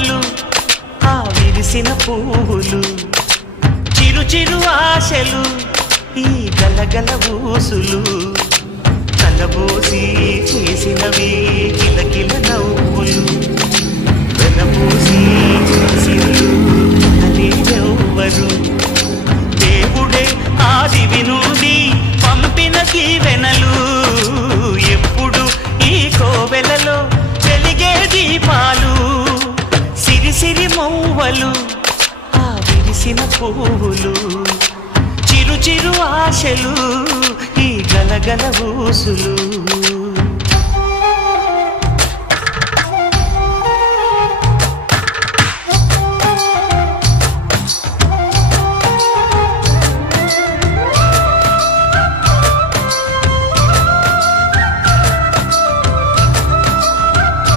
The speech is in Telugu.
మౌవలు ఆ విరిసిన పువ్వులు చిరు చిరు ఆశలు ఈ గలగల ఊసులు కలబోసి చేసినవి కిలకిల నవ్వులు వెనబోసి చేసినలు అనేవరు దేవుడే ఆదివి నుండి పంపిన దీవెనలు ఎప్పుడు ఈ కోవెలలో వెలిగే దీపాలు సిరి సిరి మౌవలు ఆ విరిసిన పువ్వులు చిరు చిరు ఆశలు ఈ గలగల ఊసులు